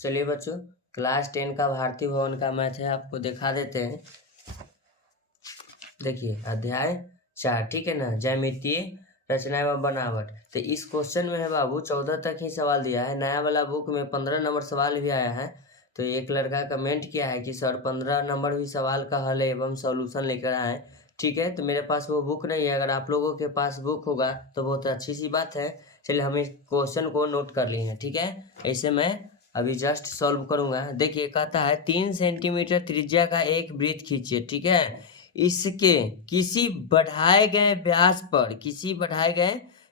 चलिए बच्चों, क्लास 10 का भारतीय भवन का मैथ है, आपको दिखा देते हैं। देखिए अध्याय 4, ठीक है ना, ज्यामितीय रचना एवं बनावट। तो इस क्वेश्चन में है बाबू 14 तक ही सवाल दिया है। नया वाला बुक में 15 नंबर सवाल भी आया है। तो एक लड़का कमेंट किया है कि सर 15 नंबर भी सवाल का हल एवं सॉल्यूशन लेकर आए। ठीक है, तो मेरे पास वो बुक नहीं है। अगर आप लोगों के पास बुक होगा तो बहुत अच्छी सी बात है। चलिए हम इस क्वेश्चन को नोट कर लिए हैं। ठीक है, ऐसे मैं अभी जस्ट सॉल्व करूंगा। देखिए कहता है 3 सेंटीमीटर त्रिज्या का एक वृत्त खींचिए। ठीक है, इसके किसी बढ़ाए गए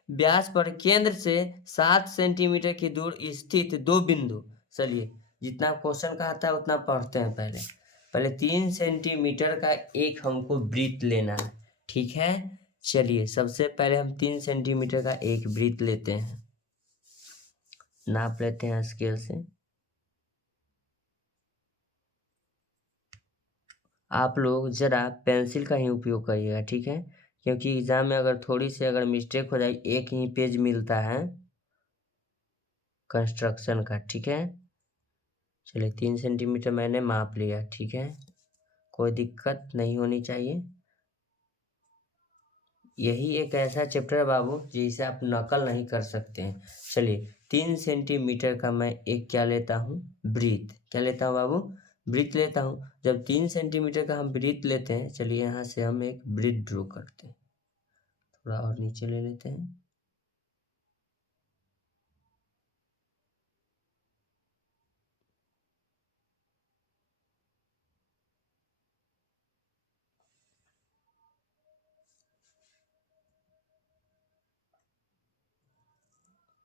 व्यास पर केंद्र से 7 सेंटीमीटर की दूर स्थित दो बिंदु। चलिए जितना क्वेश्चन का आता है उतना पढ़ते हैं। पहले 3 सेंटीमीटर का एक हमको वृत्त लेना है। ठीक है, चलिए सबसे पहले हम 3 सेंटीमीटर का एक वृत्त लेते हैं, नाप लेते हैं स्केल से। आप लोग ज़रा पेंसिल का ही उपयोग करिएगा, ठीक है, क्योंकि एग्ज़ाम में अगर थोड़ी सी अगर मिस्टेक हो जाए, एक ही पेज मिलता है कंस्ट्रक्शन का। ठीक है, चलिए 3 सेंटीमीटर मैंने माप लिया। ठीक है, कोई दिक्कत नहीं होनी चाहिए। यही एक ऐसा चैप्टर है बाबू जिसे आप नकल नहीं कर सकते हैं। चलिए 3 सेंटीमीटर का मैं एक क्या लेता हूँ, वृत्त। क्या लेता हूँ बाबू, वृत्त लेता हूँ। जब 3 सेंटीमीटर का हम वृत्त लेते हैं, चलिए यहाँ से हम एक वृत्त ड्रॉ करते हैं। थोड़ा और नीचे ले लेते हैं।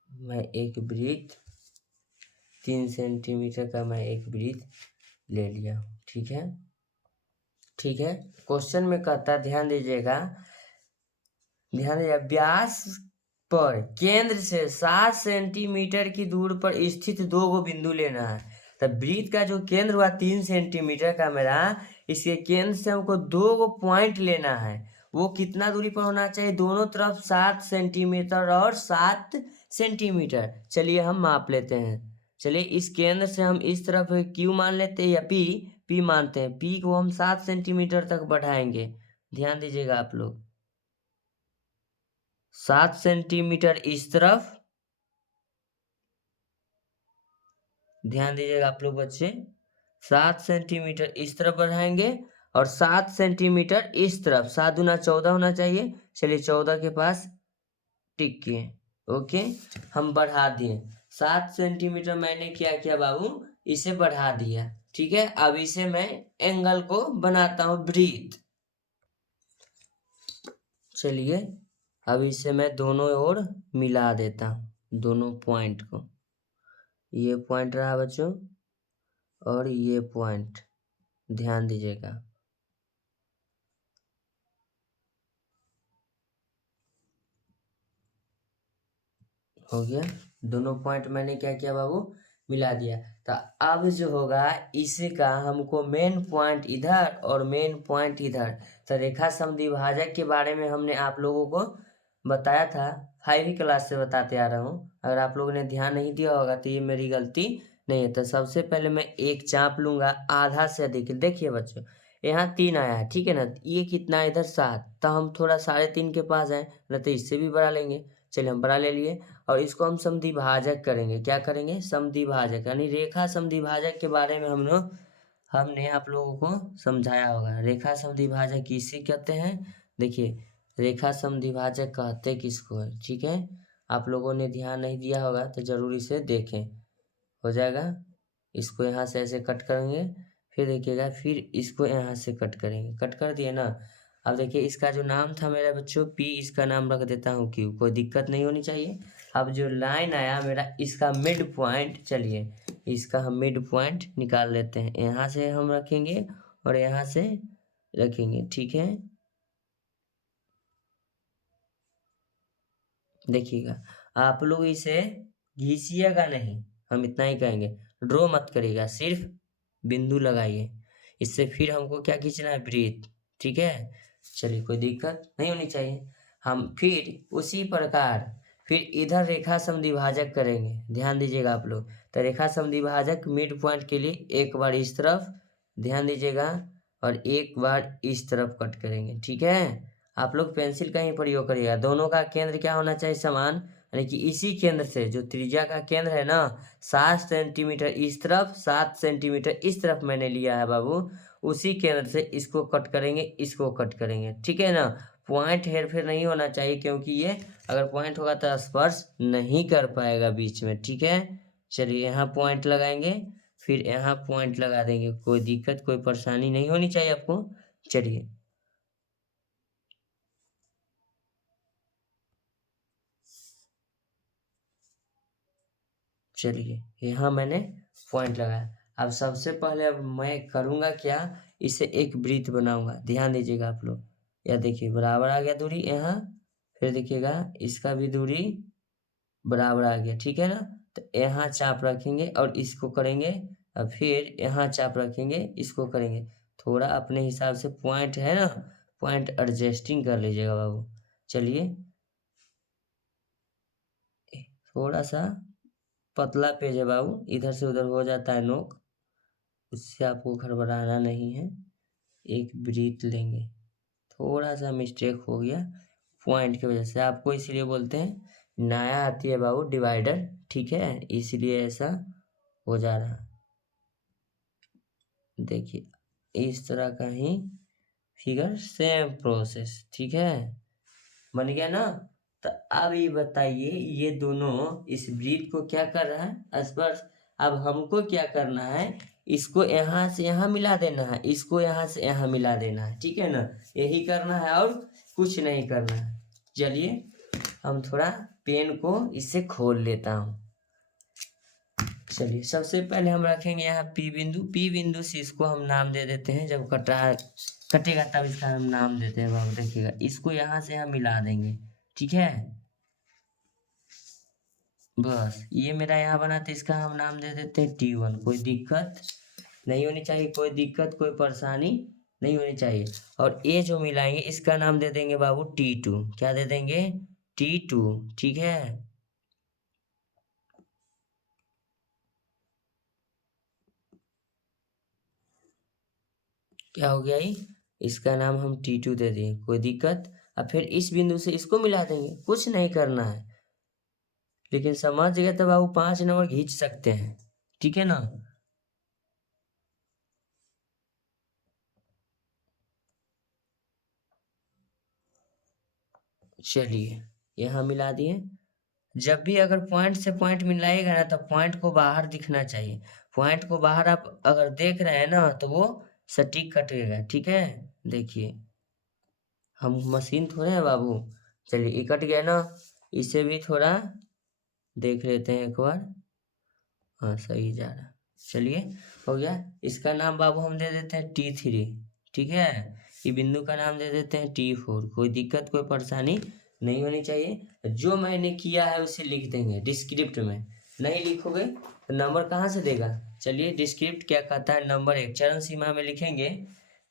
मैं एक वृत्त 3 सेंटीमीटर का मैं एक वृत्त ले लिया। ठीक है, ठीक है। क्वेश्चन में कहता, ध्यान दीजिएगा, व्यास पर केंद्र से 7 सेंटीमीटर की दूर पर स्थित दो गो बिंदु लेना है। तब वृत्त का जो केंद्र हुआ 3 सेंटीमीटर का मेरा, इसके केंद्र से हमको दो गो पॉइंट लेना है। वो कितना दूरी पर होना चाहिए, दोनों तरफ 7 सेंटीमीटर और 7 सेंटीमीटर। चलिए हम माप लेते हैं। चलिए इस केंद्र से हम इस तरफ क्यू मान लेते हैं या पी मानते हैं। पी को हम 7 सेंटीमीटर तक बढ़ाएंगे। ध्यान दीजिएगा आप लोग, 7 सेंटीमीटर इस तरफ। ध्यान दीजिएगा आप लोग बच्चे, 7 सेंटीमीटर इस तरफ बढ़ाएंगे और 7 सेंटीमीटर इस तरफ। 7 दूना 14 होना चाहिए। चलिए 14 के पास टिक किए। ओके, हम बढ़ा दिए 7 सेंटीमीटर। मैंने क्या किया बाबू, इसे बढ़ा दिया। ठीक है, अब इसे मैं एंगल को बनाता हूँ वृत्त। चलिए अब इसे मैं दोनों ओर मिला देता हूँ, दोनों पॉइंट को। ये पॉइंट रहा बच्चों और ये पॉइंट, ध्यान दीजिएगा। हो गया, दोनों पॉइंट मैंने क्या किया बाबू, मिला दिया। तो अब जो होगा इसका हमको मेन पॉइंट इधर और मेन पॉइंट इधर। तो रेखा समद्विभाजक के बारे में हमने आप लोगों को बताया था, 5वीं क्लास से बताते आ रहा हूँ। अगर आप लोगों ने ध्यान नहीं दिया होगा तो ये मेरी गलती नहीं है। तो सबसे पहले मैं एक चाप लूंगा आधा से अधिक। देखिए बच्चों, यहाँ 3 आया है, ठीक है ना, ये कितना है इधर 7। तो हम थोड़ा 3.5 के पास आए, न तो इससे भी बड़ा लेंगे। चलिए हम बड़ा ले लिए और इसको हम समद्विभाजक करेंगे। क्या करेंगे, समद्विभाजक, यानी रेखा समद्विभाजक के बारे में हमने आप लोगों को समझाया होगा। रेखा समद्विभाजक किसे कहते हैं, देखिए रेखा समद्विभाजक कहते किसको है। ठीक है, आप लोगों ने ध्यान नहीं दिया होगा तो जरूर इसे देखें। हो जाएगा, इसको यहाँ से ऐसे कट करेंगे, फिर देखिएगा, फिर इसको यहाँ से कट करेंगे। कट कर दिए ना। अब देखिए इसका जो नाम था मेरा बच्चों पी, इसका नाम रख देता हूँ क्यू, कोई दिक्कत नहीं होनी चाहिए। अब जो लाइन आया मेरा, इसका मिड पॉइंट, चलिए इसका हम मिड पॉइंट निकाल लेते हैं। यहाँ से हम रखेंगे और यहाँ से रखेंगे। ठीक है, देखिएगा आप लोग इसे घिसिएगा नहीं, हम इतना ही कहेंगे। ड्रॉ मत करिएगा, सिर्फ बिंदु लगाइए। इससे फिर हमको क्या खींचना है, वृत्त। ठीक है, चलिए कोई दिक्कत नहीं होनी चाहिए। हम फिर उसी प्रकार फिर इधर रेखा समद्विभाजक करेंगे, ध्यान दीजिएगा आप लोग। तो रेखा समद्विभाजक मिड पॉइंट के लिए एक बार इस तरफ, ध्यान दीजिएगा, और एक बार इस तरफ कट करेंगे, ठीक है। आप लोग पेंसिल का ही प्रयोग करिएगा। दोनों का केंद्र क्या होना चाहिए, समान, यानी कि इसी केंद्र से, जो त्रिज्या का केंद्र है ना, 7 सेंटीमीटर इस तरफ, 7 सेंटीमीटर इस तरफ मैंने लिया है बाबू, उसी केंद्र से इसको कट करेंगे, इसको कट करेंगे, ठीक है ना। पॉइंट हेरफेर नहीं होना चाहिए, क्योंकि ये अगर पॉइंट होगा तो स्पर्श नहीं कर पाएगा बीच में, ठीक है। चलिए यहाँ पॉइंट लगाएंगे, फिर यहाँ पॉइंट लगा देंगे, कोई दिक्कत कोई परेशानी नहीं होनी चाहिए आपको। चलिए चलिए यहाँ मैंने पॉइंट लगाया। अब सबसे पहले अब मैं करूँगा क्या, इसे एक वृत्त बनाऊंगा, ध्यान दीजिएगा आप लोग। यह देखिए बराबर आ गया दूरी यहाँ, फिर देखिएगा इसका भी दूरी बराबर आ गया, ठीक है ना। तो यहाँ चाप रखेंगे और इसको करेंगे, और फिर यहाँ चाप रखेंगे, इसको करेंगे। थोड़ा अपने हिसाब से पॉइंट है ना, पॉइंट एडजस्टिंग कर लीजिएगा बाबू। चलिए थोड़ा सा पतला पेज है बाबू, इधर से उधर हो जाता है नोक, उससे आपको घबराना नहीं है। एक ब्रीथ लेंगे, थोड़ा सा मिस्टेक हो गया पॉइंट की वजह से, आपको इसीलिए बोलते हैं नया आती है बाबू डिवाइडर, ठीक है, इसलिए ऐसा हो जा रहा है। देखिए इस तरह का ही फिगर, सेम प्रोसेस, ठीक है, बन गया ना। तो अब ये बताइए, ये दोनों इस वृत्त को क्या कर रहा है, स्पर्श। अब हमको क्या करना है, इसको यहाँ से यहाँ मिला देना है, इसको यहाँ से यहाँ मिला देना है, ठीक है ना। यही करना है और कुछ नहीं करना है। चलिए हम थोड़ा पेन को इससे खोल लेता हूँ। चलिए सबसे पहले हम रखेंगे यहाँ पी बिंदु, पी बिंदु से इसको हम नाम दे देते हैं, जब कटेगा तब इसका हम नाम देते हैं बाबू। देखिएगा इसको यहाँ से हम मिला देंगे, ठीक है। बस ये मेरा यहाँ बना, तो इसका हम नाम दे देते हैं T1। कोई दिक्कत नहीं होनी चाहिए, कोई दिक्कत कोई परेशानी नहीं होनी चाहिए। और ये जो मिलाएंगे इसका नाम दे देंगे बाबू T2। क्या दे देंगे, T2, ठीक है। क्या हो गया ये, इसका नाम हम T2 दे दिए, कोई दिक्कत। अब फिर इस बिंदु से इसको मिला देंगे, कुछ नहीं करना है, लेकिन समझ गए तो बाबू 5 नंबर खींच सकते हैं, ठीक है ना। चलिए यहाँ मिला दिए। जब भी अगर पॉइंट से पॉइंट मिलाएगा ना, तो पॉइंट को बाहर दिखना चाहिए। पॉइंट को बाहर आप अगर देख रहे हैं ना, तो वो सटीक कटेगा, ठीक है। देखिए हम मशीन थोड़े हैं बाबू। चलिए ये कट गया ना, इसे भी थोड़ा देख लेते हैं एक बार। हाँ सही जा रहा, चलिए हो गया। इसका नाम बाबू हम दे देते हैं T3, ठीक है। ये बिंदु का नाम दे देते हैं T4। कोई दिक्कत कोई परेशानी नहीं होनी चाहिए। जो मैंने किया है उसे लिख देंगे डिस्क्रिप्ट में, नहीं लिखोगे तो नंबर कहाँ से देगा। चलिए डिस्क्रिप्ट क्या कहता है, नंबर 1 चरण सीमा में लिखेंगे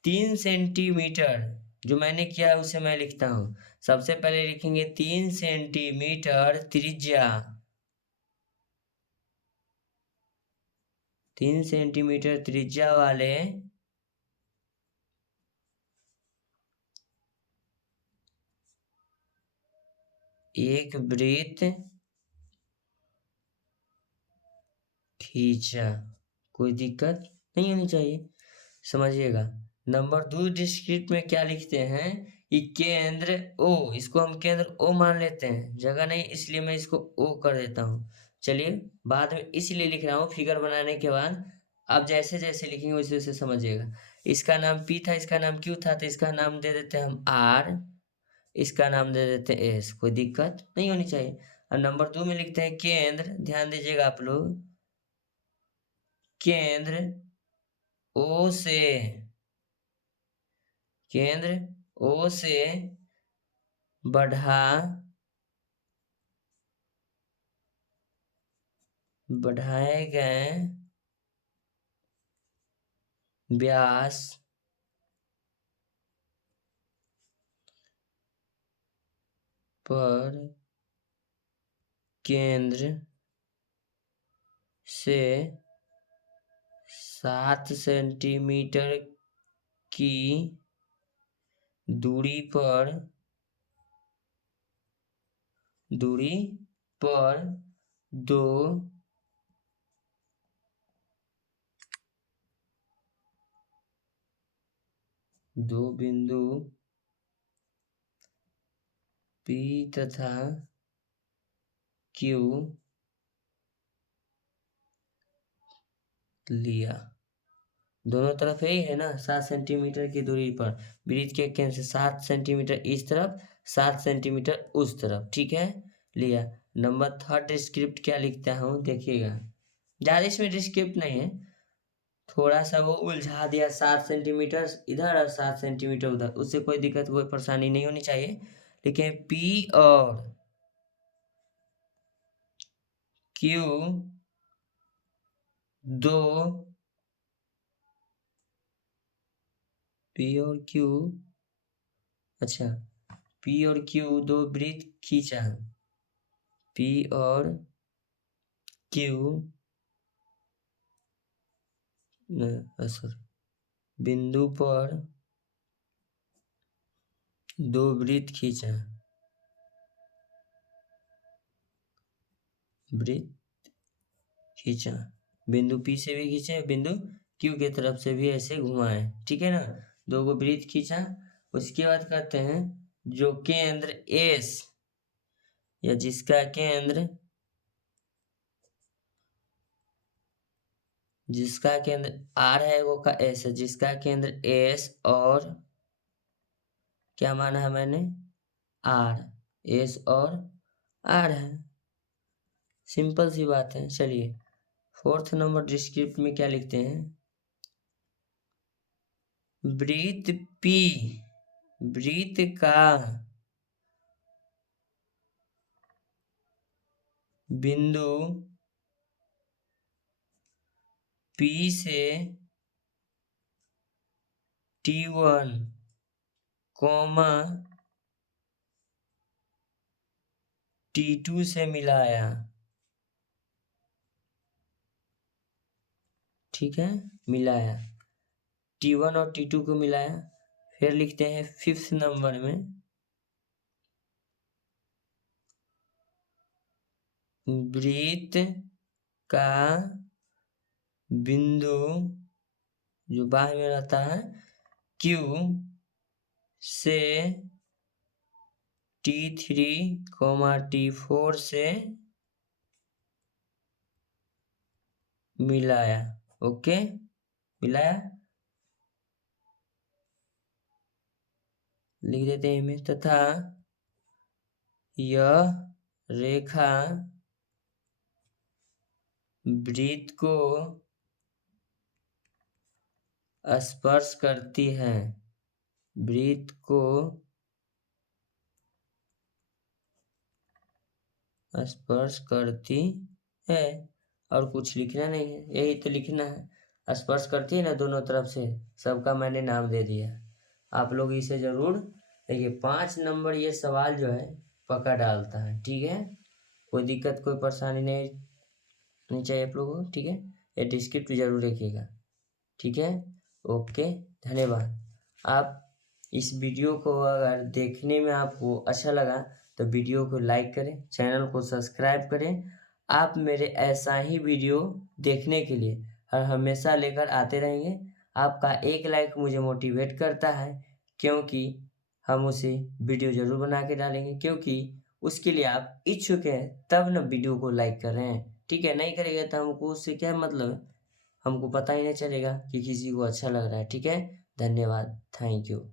3 सेंटीमीटर। जो मैंने किया है उसे मैं लिखता हूँ। सबसे पहले लिखेंगे 3 सेंटीमीटर त्रिज्या, 3 सेंटीमीटर त्रिज्या वाले एक वृत्त खींचा। कोई दिक्कत नहीं होनी चाहिए, समझिएगा। नंबर 2 डिस्क्रिप्ट में क्या लिखते हैं कि केंद्र ओ, इसको हम केंद्र ओ मान लेते हैं, जगह नहीं इसलिए मैं इसको ओ कर देता हूँ। चलिए बाद में इसलिए लिख रहा हूँ फिगर बनाने के बाद, आप जैसे जैसे लिखेंगे वैसे वैसे समझिएगा। इसका नाम पी था, इसका नाम क्यू था, तो इसका नाम दे देते हैं हम आर, इसका नाम दे देते हैं एस। कोई दिक्कत नहीं होनी चाहिए। और नंबर 2 में लिखते हैं केंद्र, ध्यान दीजिएगा आप लोग, केंद्र ओ से, केंद्र ओ से बढ़ा बढ़ाए गए व्यास पर केंद्र से 7 सेंटीमीटर की दूरी पर दो बिंदु P तथा Q लिया। दोनों तरफ यही है ना, 7 सेंटीमीटर की दूरी पर वृत्त के केंद्र से 7 सेंटीमीटर इस तरफ, 7 सेंटीमीटर उस तरफ, ठीक है, लिया। नंबर 3 स्क्रिप्ट क्या लिखता हूँ देखिएगा, ज़्यादा इसमें डिस्क्रिप्ट नहीं है, थोड़ा सा वो उलझा दिया, 7 सेंटीमीटर इधर और 7 सेंटीमीटर उधर, उससे कोई दिक्कत कोई परेशानी नहीं होनी चाहिए। लेकिन P और Q दो अच्छा P और Q दो वृत्त खींचा, P और Q बिंदु पर दो वृत्त खींचा, बिंदु P से भी खींचे, बिंदु Q के तरफ से भी ऐसे घुमाए, ठीक है ना, दो गो वृत्त खींचा। उसके बाद कहते हैं जो केंद्र S या जिसका केंद्र R है वो का S है, जिसका केंद्र S और क्या माना है मैंने R, S और R है, सिंपल सी बात है। चलिए 4th नंबर डिस्क्रिप्ट में क्या लिखते हैं, वृत्त P, वृत्त का बिंदु P से T1 कोमा T2 से मिलाया, ठीक है, मिलाया, T1 और T2 को मिलाया। फिर लिखते हैं 5th नंबर में वृत्त का बिंदु जो बाएं में रहता है Q से T3 T4 से मिलाया, ओके, मिलाया, लिख देते हैं इमेज, तथा यह रेखा वृत्त को स्पर्श करती है, वृत्त को स्पर्श करती है, और कुछ लिखना नहीं है, यही तो लिखना है, स्पर्श करती है ना दोनों तरफ से, सबका मैंने नाम दे दिया। आप लोग इसे जरूर देखिए, 5 नंबर ये सवाल जो है पक्का डालता है, ठीक है, कोई दिक्कत कोई परेशानी नहीं चाहिए आप लोगों को, ठीक है, ये डिस्क्रिप्ट जरूर रखिएगा, ठीक है, ओके, धन्यवाद। आप इस वीडियो को अगर देखने में आपको अच्छा लगा तो वीडियो को लाइक करें, चैनल को सब्सक्राइब करें। आप मेरे ऐसा ही वीडियो देखने के लिए हर हमेशा लेकर आते रहेंगे। आपका एक लाइक मुझे मोटिवेट करता है, क्योंकि हम उसे वीडियो ज़रूर बना के डालेंगे, क्योंकि उसके लिए आप इच्छुक हैं तब न वीडियो को लाइक कर रहे हैं, ठीक है, नहीं करेंगे तो हमको उससे क्या मतलब है, हमको पता ही नहीं चलेगा कि किसी को अच्छा लग रहा है, ठीक है, धन्यवाद, थैंक यू।